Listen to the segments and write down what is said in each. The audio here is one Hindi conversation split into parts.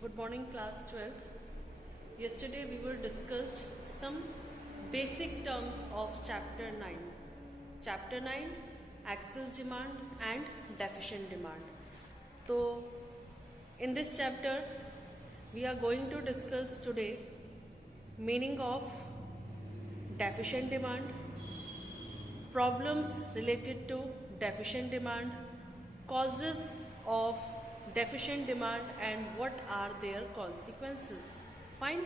Good morning, class 12th. Yesterday we were discussed some basic terms of chapter 9. Chapter 9, excess demand and deficient demand. So in this chapter we are going to discuss today meaning of deficient demand, problems related to deficient demand, causes of deficient demand and what are their consequences. Fine.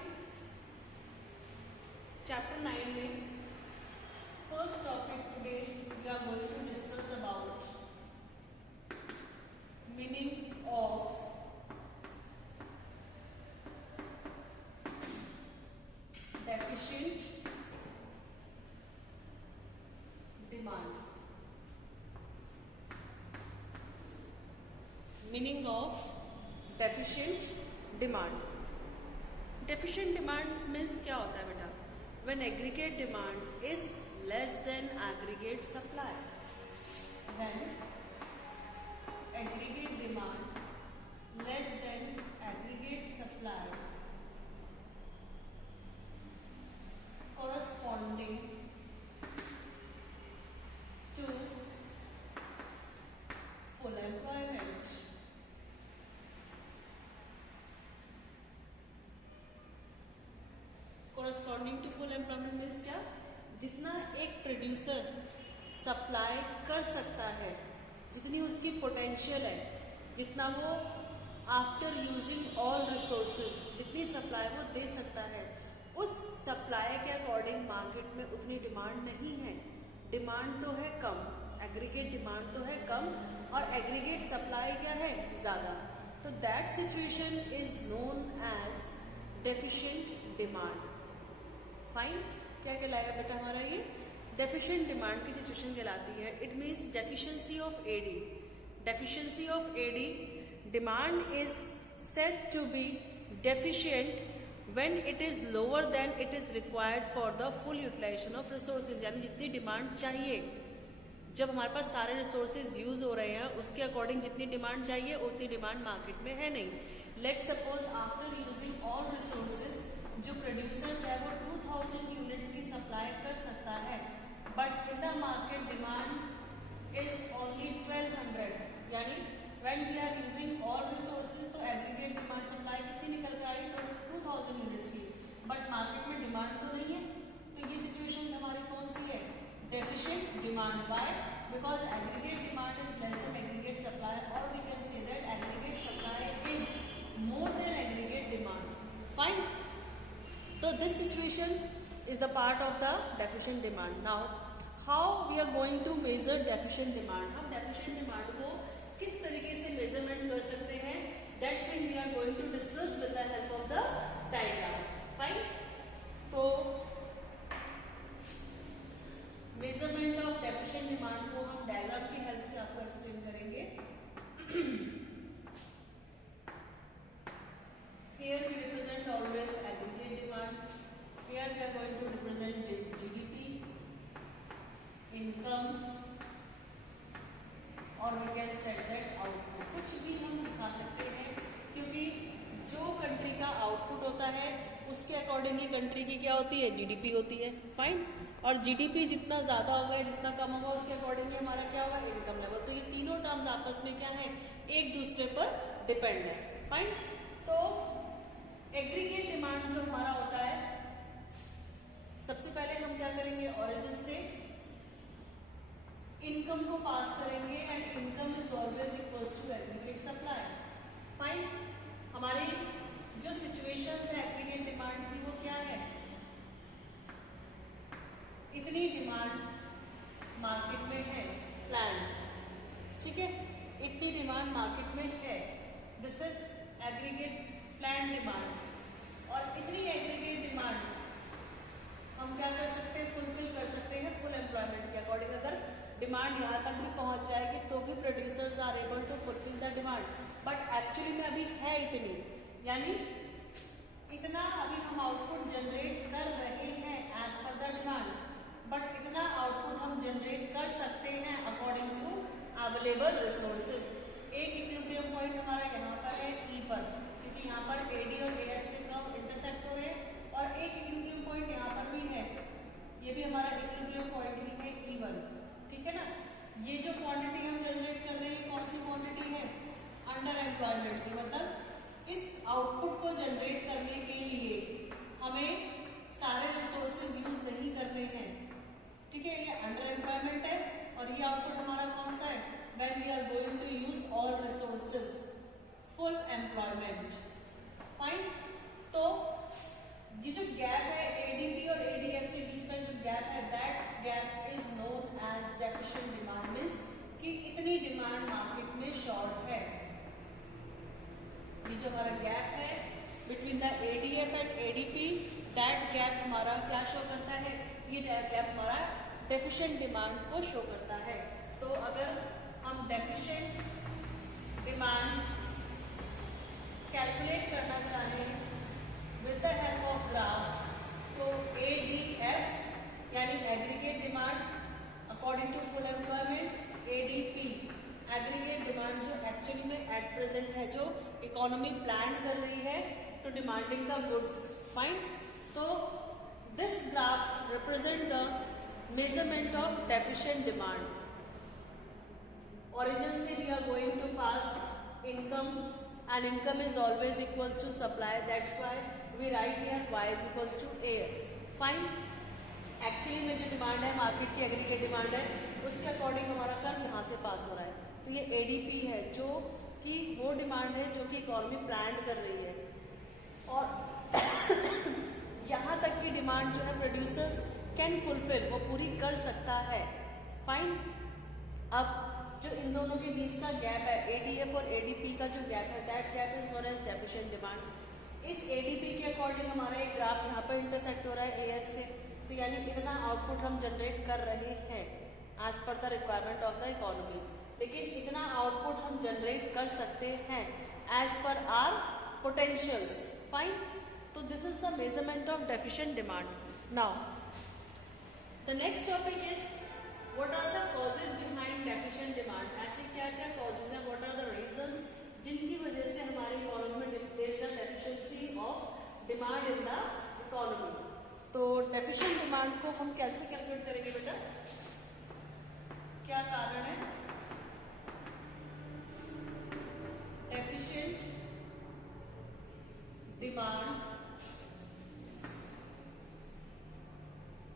Chapter 9 में first topic today we are going to discuss about meaning of deficient demand. Meaning of deficient demand. Deficient demand means क्या होता है बेटा? When aggregate demand is less than aggregate supply. When aggregate demand less than aggregate supply corresponding to full employment. Corresponding to full employment means क्या? जितना एक प्रोड्यूसर सप्लाई कर सकता है, जितनी उसकी पोटेंशियल है, जितना वो आफ्टर यूजिंग ऑल रिसोर्सेज जितनी सप्लाई वो दे सकता है, उस सप्लाई के अकॉर्डिंग मार्केट में उतनी डिमांड नहीं है. डिमांड तो है कम, एग्रीगेट डिमांड तो है कम और एग्रीगेट सप्लाई क्या है ज़्यादा. तो that situation is known as deficient demand. Fine. क्या कहलाएगा बेटा हमारा ये? डेफिशिएंट डिमांड की सिचुएशन कहलाती है. It means deficiency of AD. Deficiency of AD demand is said to be deficient when it is lower than it is required for the full utilization of resources. यानी जितनी डिमांड चाहिए, जब हमारे पास सारे रिसोर्सेज यूज हो रहे हैं उसके अकॉर्डिंग जितनी डिमांड चाहिए उतनी डिमांड मार्केट में है नहीं. Let suppose after using all resources जो प्रोड्यूसर्स है वो 2000 यूनिट्स की सप्लाई कर सकता है, but in the market demand is only 1200. यानी when we are using all resources तो एग्रीगेट डिमांड सप्लाई कितनी निकल कर आई? 2000 यूनिट्स की, बट मार्केट में डिमांड तो नहीं है. तो ये सिचुएशन हमारी कौन सी है? Deficient demand. Why? Because aggregate demand is less than aggregate supply, और we can say that aggregate supply is more than aggregate demand. Fine. तो this situation is the part of the deficient demand. Now how we are going to measure deficient demand? हम डेफिशिएंट डिमांड को किस तरीके से मेजरमेंट कर सकते हैं? That thing we are going to discuss with the help of the diagram. Fine. तो मेजरमेंट ऑफ डेफिशिएंट डिमांड को हम डायग्राम की हेल्प से आपको एक्सप्लेन करेंगे. Here we represent always aggregate demand. Here we are going to represent the GDP, income, और we can set that output. कुछ भी हम दिखा सकते हैं क्योंकि जो कंट्री का आउटपुट होता है उसके अकॉर्डिंग ही कंट्री की क्या होती है? जीडीपी होती है. फाइन. और जीडीपी जितना ज्यादा होगा या जितना कम होगा उसके अकॉर्डिंग ही हमारा क्या होगा? Income level. तो ये तीनों टर्म्स आपस में क्या है? एक दूसरे पर डिपेंड है. फाइन. तो एग्रीगेट डिमांड जो हमारा होता है, सबसे पहले हम क्या करेंगे? ओरिजिन से इनकम को पास करेंगे and income is always equals to aggregate supply. Fine. हमारी जो सिचुएशन है एग्रीगेट डिमांड की वो क्या है? इतनी डिमांड मार्केट में है प्लान. ठीक है, इतनी डिमांड मार्केट में है. This is aggregate plan demand. और इतनी एग्रीगेट डिमांड हम क्या कर सकते हैं? फुलफिल कर सकते हैं फुल एम्प्लॉयमेंट के अकॉर्डिंग. अगर डिमांड यहाँ तक भी पहुंच जाएगी तो भी producers are able to fulfil the demand, but actually में अभी है इतनी, यानी इतना अभी हम आउटपुट जनरेट कर रहे हैं as per the demand, but इतना आउटपुट हम जनरेट कर सकते हैं अकॉर्डिंग टू अवेलेबल रिसोर्सेज. एक इक्विलिब्रियम पॉइंट हमारा यहाँ पर है ई पर, क्योंकि यहाँ पर क्वांटिटी, मतलब इस आउटपुट को जनरेट करने के लिए हमें सारे रिसोर्सेज यूज नहीं करने हैं, ठीक है। ये अंडर एम्प्लॉयमेंट है और ये आउटपुट हमारा कौन सा है, when we are going to use all resources, full employment, fine. तो ये जो गैप है एडीपी और एडीएफ के बीच का जो गैप है, that gap is known as deficient demand, means कि इतनी डिमांड मार्केट में शॉर्ट है। ये जो हमारा गैप है between the ADF and ADP, that gap हमारा क्या शो करता है, ये गैप हमारा डेफिशिएंट डिमांड को शो करता है। तो अगर हम डेफिशिएंट डिमांड कैलकुलेट करना चाहें with the help of graph, तो एडीएफ यानी aggregate demand according to full employment, ADP aggregate demand जो एक्चुअली में एट प्रेजेंट है, जो इकोनॉमी प्लान कर रही है to demanding the goods, fine. तो this graph represent the measurement of deficient demand. Origin से we are going to pass income and income is always equals to supply, that's why we write here y is equals to AS, fine. Actually में जो डिमांड है मार्केट की एग्रीगेट डिमांड है, उसके अकॉर्डिंग हमारा कर्व यहाँ से पास हो रहा है। तो ये एडीपी है जो कि वो डिमांड है जो कि इकोनॉमी प्लान कर रही है, और यहाँ तक की डिमांड जो है प्रोड्यूसर्स कैन फुलफिल, वो पूरी कर सकता है, फाइन। अब जो इन दोनों के बीच का गैप है एडीएफ और एडीपी का जो गैप है, that gap is known as deficient demand. इस एडीपी के अकॉर्डिंग हमारा एक ग्राफ यहाँ पर इंटरसेक्ट हो रहा है एएस से, तो यानी इतना आउटपुट हम जनरेट कर रहे हैं as per the requirement of the economy, लेकिन इतना आउटपुट हम जनरेट कर सकते हैं as per our potentials, fine. तो this is the measurement of deficient demand. Now the next topic is what are the causes behind deficient demand. ऐसे क्या क्या कॉजेज हैं, व्हाट आर द रीजंस जिनकी वजह से हमारी इकोनॉमी में there is a deficiency of demand in the economy. तो डेफिशिएंट डिमांड को हम कैसे कैलकुलेट करेंगे बेटा, क्या कारण है deficient demand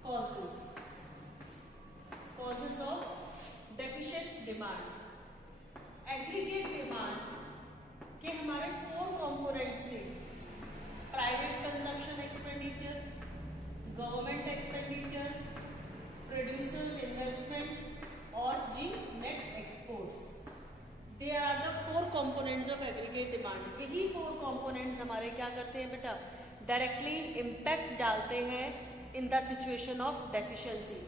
causes of deficient demand. Aggregate demand के हमारे 4 कंपोनेंट्स थे, private consumption expenditure, government expenditure, producers investment और G net exports. They are the 4 components of aggregate demand. यही 4 कंपोनेंट्स हमारे क्या करते हैं बेटा, डायरेक्टली इम्पैक्ट डालते हैं in the situation of deficiency.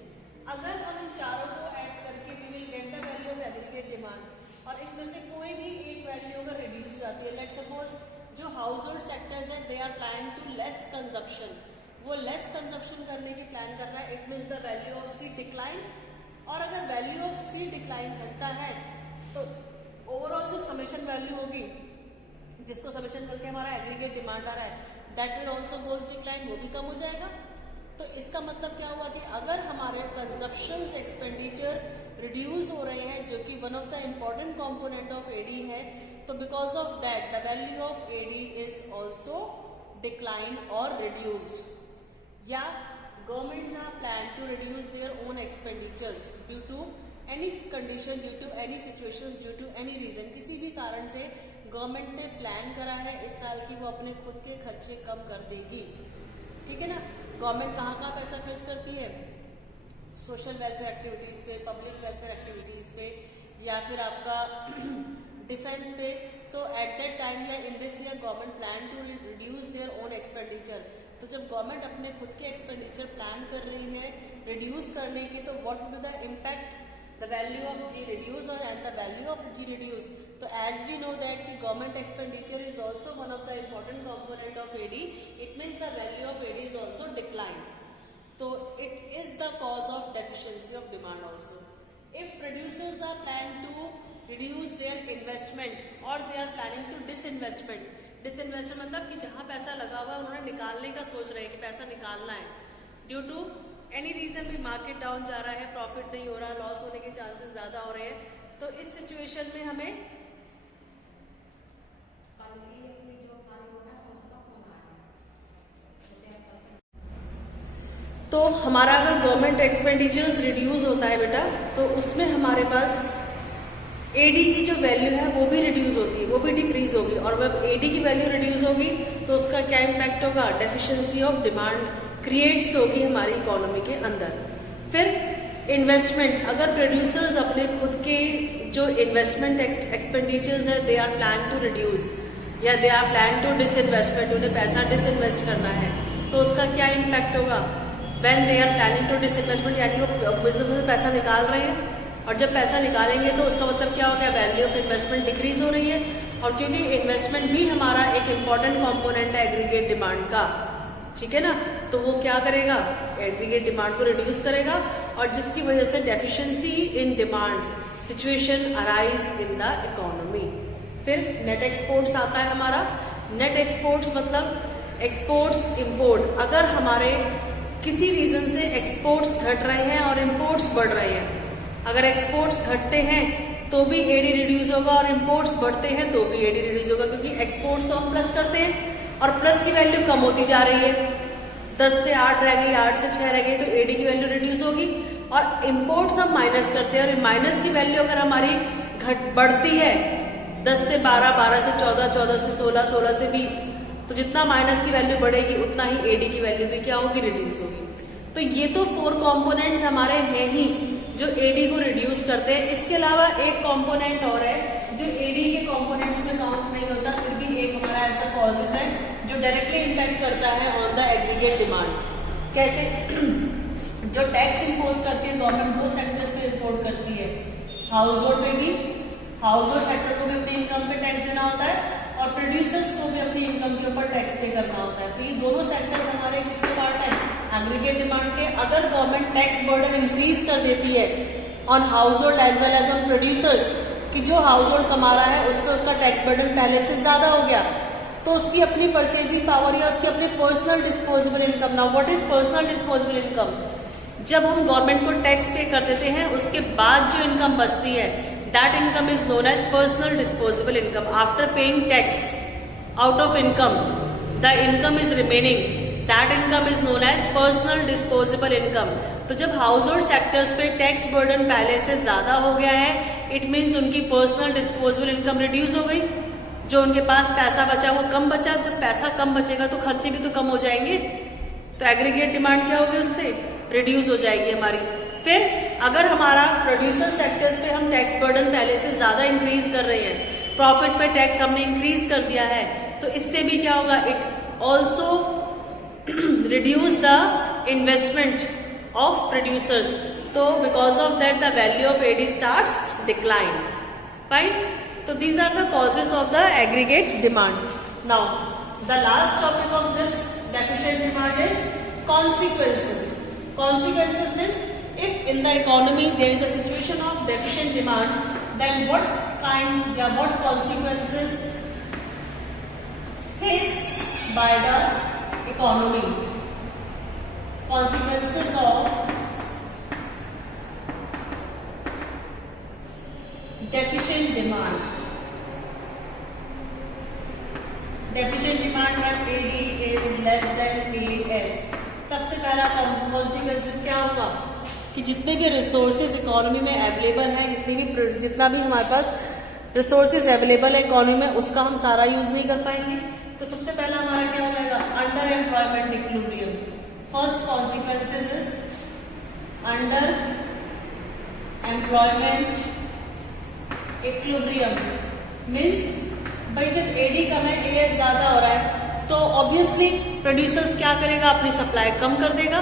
अगर हम इन चारों को ऐड करके we will get the value of aggregate demand, और इसमें से कोई भी एक वैल्यू अगर रिड्यूस हो जाती है, लेट्स सपोज जो हाउस होल्ड सेक्टर्स है they are plan to less consumption, वो लेस कंजप्शन करने की प्लान कर रहा है, it means the value of C decline. और अगर वैल्यू ऑफ सी डिक्लाइन घटता है तो ओवरऑल जो समेशन वैल्यू होगी, जिसको समेशन करके हमारा एग्रीगेट डिमांड आ रहा है, that will also goes decline, वो भी कम हो जाएगा। तो इसका मतलब क्या हुआ कि अगर हमारे कंजप्शन एक्सपेंडिचर रिड्यूस हो रहे हैं, जो कि one of the important component of AD है, तो because of that the value of AD is also decline और रिड्यूस्ड। या governments are plan to reduce their own expenditures due to any condition, due to any situations, due to any reason, किसी भी कारण से गवर्नमेंट ने प्लान करा है इस साल की वो अपने खुद के खर्चे कम कर देगी, ठीक है ना। गवर्नमेंट कहाँ पैसा खर्च करती है, सोशल वेलफेयर एक्टिविटीज पे, पब्लिक वेलफेयर एक्टिविटीज पे, या फिर आपका डिफेंस पे। तो एट दैट टाइम या in this year government plan to reduce their own expenditure. तो जब गवर्नमेंट अपने खुद के एक्सपेंडिचर प्लान कर रही है रिड्यूस करने की, तो what will be the impact, the value of G reduce और and the value of G reduce. तो एज वी नो दैट कि government expenditure is also one of the important component of AD, it means the value of AD is also decline. तो it is the cause of deficiency of demand also. If producers are plan to reduce their investment और they are planning to disinvestment, disinvestment मतलब कि जहां पैसा लगा हुआ है उन्होंने निकालने का सोच रहे हैं कि पैसा निकालना है, ड्यू टू एनी रीजन भी मार्केट डाउन जा रहा है, प्रॉफिट नहीं हो रहा, लॉस होने के चांसेस ज्यादा हो रहे हैं। तो इस सिचुएशन में हमें तो हमारा अगर गवर्नमेंट एक्सपेंडिचर्स रिड्यूस होता है बेटा, तो उसमें हमारे पास एडी की जो वैल्यू है वो भी रिड्यूस होती है, वो भी डिक्रीज होगी। और जब एडी की वैल्यू रिड्यूस होगी तो उसका क्या इम्पैक्ट होगा, डेफिशिएंसी ऑफ डिमांड क्रिएट्स होगी हमारी इकोनॉमी के अंदर। फिर इन्वेस्टमेंट, अगर प्रोड्यूसर्स अपने खुद के जो इन्वेस्टमेंट एक्सपेंडिचर्स है they are plan to reduce या they are plan to disinvestment, उन्हें पैसा डिसइन्वेस्ट करना है, तो उसका क्या इम्पैक्ट होगा, when they are planning to disinvestment, यानी वो बिजनेस में पैसा निकाल रहे हैं, और जब पैसा निकालेंगे तो उसका मतलब क्या हो गया, वैल्यू ऑफ इन्वेस्टमेंट डिक्रीज हो रही है। और क्योंकि इन्वेस्टमेंट भी हमारा एक इम्पॉर्टेंट कंपोनेंट है एग्रीगेट डिमांड का, ठीक है ना, तो वो क्या करेगा, एग्रीगेट डिमांड को रिड्यूस करेगा, और जिसकी वजह से deficiency in demand situation arise in the economy. फिर नेट एक्सपोर्ट्स आता है हमारा। नेट एक्सपोर्ट्स मतलब एक्सपोर्ट्स इंपोर्ट, अगर हमारे किसी रीजन से एक्सपोर्ट्स घट रहे हैं और इंपोर्ट्स बढ़ रहे हैं, अगर एक्सपोर्ट्स घटते हैं तो भी एडी रिड्यूस होगा और इंपोर्ट्स बढ़ते हैं तो भी एडी रिड्यूस होगा, क्योंकि एक्सपोर्ट्स तो हम प्लस करते हैं और प्लस की वैल्यू कम होती जा रही है, 10 से 8 रह गई, 8 से 6 रह गई, तो एडी की वैल्यू रिड्यूस होगी। और इंपोर्ट्स हम माइनस करते हैं और माइनस की वैल्यू अगर हमारी बढ़ती है 10 से 12, 12 से 14, 14 से 16, 16 से 20, तो जितना माइनस की वैल्यू बढ़ेगी उतना ही एडी की वैल्यू भी क्या होगी, रिड्यूस होगी। तो ये तो 4 कंपोनेंट्स हमारे हैं ही जो एडी को रिड्यूस करते हैं। इसके अलावा एक कंपोनेंट और है जो एडी के कंपोनेंट्स में काउंट नहीं होता, फिर भी एक हमारा ऐसा कॉजेज है जो डायरेक्टली इम्पैक्ट करता है ऑन द एग्रीगेट डिमांड। कैसे? जो टैक्स इम्पोज करती है गवर्नमेंट 2 सेक्टर्स पे इम्पोर्ट करती है, हाउस होल्ड पे भी, हाउस होल्ड सेक्टर को भी अपनी इनकम पे टैक्स देना होता है और प्रोड्यूसर्स को भी अपनी इनकम के ऊपर टैक्स पे करना होता है। तो ये दोनों सेक्टर्स हमारे किसके पार्ट है, एग्रीगेट डिमांड के। अगर गवर्नमेंट टैक्स बर्डन इंक्रीज कर देती है on household as well as on producers, कि जो हाउस होल्ड कमा रहा है उस पर उसका टैक्स बर्डन पहले से ज्यादा हो गया, तो उसकी अपनी परचेजिंग पावर या उसकी अपनी personal disposable income, now what is personal disposable income, जब हम गवर्नमेंट को टैक्स पे कर देते हैं उसके बाद जो इनकम बचती है that income is known as personal disposable income. After paying tax out of income the income is remaining, that income is known as personal disposable income. तो जब हाउस होल्ड सेक्टर्स पे टैक्स बर्डन पहले से ज्यादा हो गया है, इट मीन्स उनकी पर्सनल डिस्पोजेबल इनकम रिड्यूस हो गई, जो उनके पास पैसा बचा वो कम बचा। जब पैसा कम बचेगा तो खर्चे भी तो कम हो जाएंगे, तो एग्रीगेट डिमांड क्या होगी, उससे रिड्यूस हो जाएगी हमारी। फिर अगर हमारा प्रोड्यूसर सेक्टर्स पे हम टैक्स बर्डन पहले से ज्यादा इंक्रीज कर रहे हैं, प्रॉफिट पे टैक्स हमने इंक्रीज कर दिया है, तो इससे भी क्या होगा, it also reduce the investment of producers, तो because of that the value of AD starts decline, fine. तो these are the causes of the aggregate demand. Now the last topic of this deficient demand is consequences. Consequences means if in the economy there is a situation of deficient demand, then what kind या what consequences faced by the economy? Consequences of deficient demand. Deficient demand when AD is less than AS. सबसे पहला कॉन्सिक्वेंसेस क्या होगा कि जितने भी रिसोर्सेज इकोनॉमी में अवेलेबल है, जितना भी हमारे पास रिसोर्सेज अवेलेबल है इकोनॉमी में, उसका हम सारा यूज नहीं कर पाएंगे। तो सबसे पहला हमारा क्या हो जाएगा, under employment equilibrium. First consequences is under employment equilibrium. Means भाई जब एडी कम है, एएस ज्यादा हो रहा है, तो ऑब्वियसली प्रोड्यूसर्स क्या करेगा, अपनी सप्लाई कम कर देगा,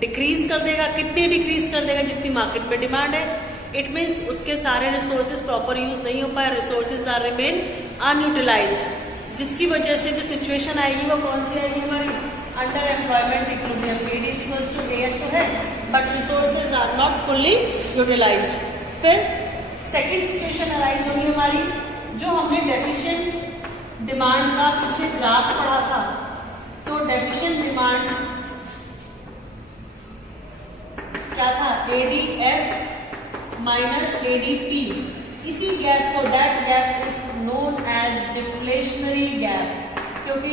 डिक्रीज कर देगा। कितनी डिक्रीज कर देगा, जितनी मार्केट में डिमांड है। इट मीन्स उसके सारे रिसोर्सेज प्रॉपर यूज नहीं हो पाए, रिसोर्सेज आर रिमेन अनयूटिलाइज्ड, जिसकी वजह से जो सिचुएशन आएगी वो कौन सी आएगी, हमारी under employment equilibrium. AD is equals to AS तो है, but resources are not fully utilised. फिर सेकेंड सिचुएशन अराइज होगी हमारी, जो हमने डेफिशिएंट डिमांड का पीछे ग्राफ पढ़ा था, तो डेफिशिएंट डिमांड क्या था, एडीएफ माइनस एडीपी। इसी गैप को, that gap is known as deflationary gap. क्योंकि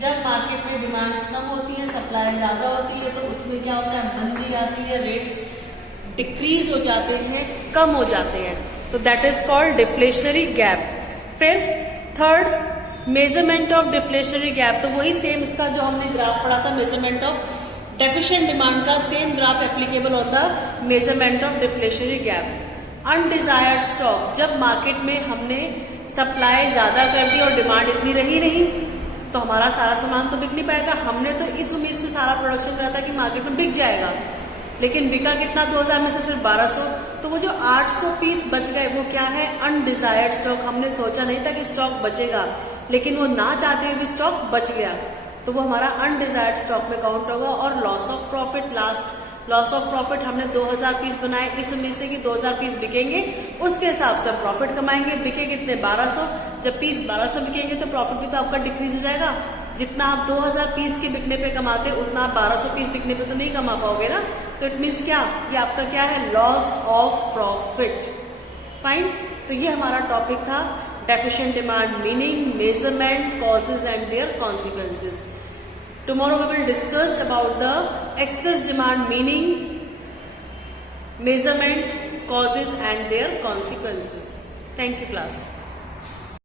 जब मार्केट में डिमांड्स कम होती है, सप्लाई ज्यादा होती है, तो उसमें क्या होता है, मंदी आती है, रेट्स डिक्रीज हो जाते हैं, कम हो जाते हैं, तो that is called deflationary gap. फिर third, measurement of deflationary gap, तो वही सेम इसका जो हमने ग्राफ पढ़ा था मेजरमेंट ऑफ डेफिशिएंट डिमांड का, सेम ग्राफ एप्लीकेबल होता है measurement of deflationary gap. Undesired stock, जब मार्केट में हमने सप्लाई ज्यादा कर दी और डिमांड इतनी रही नहीं, तो हमारा सारा सामान तो बिक नहीं पाएगा। हमने तो इस उम्मीद से सारा प्रोडक्शन करा था कि मार्केट में बिक जाएगा, लेकिन बिका कितना, 2000 में से सिर्फ 1200, तो वो जो 800 पीस बच गए वो क्या है, अनडिजायर्ड स्टॉक। हमने सोचा नहीं था कि स्टॉक बचेगा, लेकिन वो ना चाहते हुए भी स्टॉक बच गया, तो वो हमारा अनडिजायर्ड स्टॉक में काउंट होगा। और loss of profit, last loss of profit, हमने 2000 पीस बनाए इस उम्मीद से कि 2000 पीस बिकेंगे, उसके हिसाब से प्रॉफिट कमाएंगे। बिके कितने, 1200, जब पीस 1200 बिकेंगे तो प्रॉफिट भी तो आपका डिक्रीज हो जाएगा। जितना आप 2000 पीस के बिकने पे कमाते, उतना आप 1200 पीस बिकने पे तो नहीं कमा पाओगे ना। तो इट मीन्स क्या, ये आपका क्या है, लॉस ऑफ प्रॉफिट। फाइन, तो ये हमारा टॉपिक था deficient demand meaning, measurement, causes and their consequences. Tomorrow we will discuss about the excess demand meaning, measurement, causes and their consequences. Thank you class.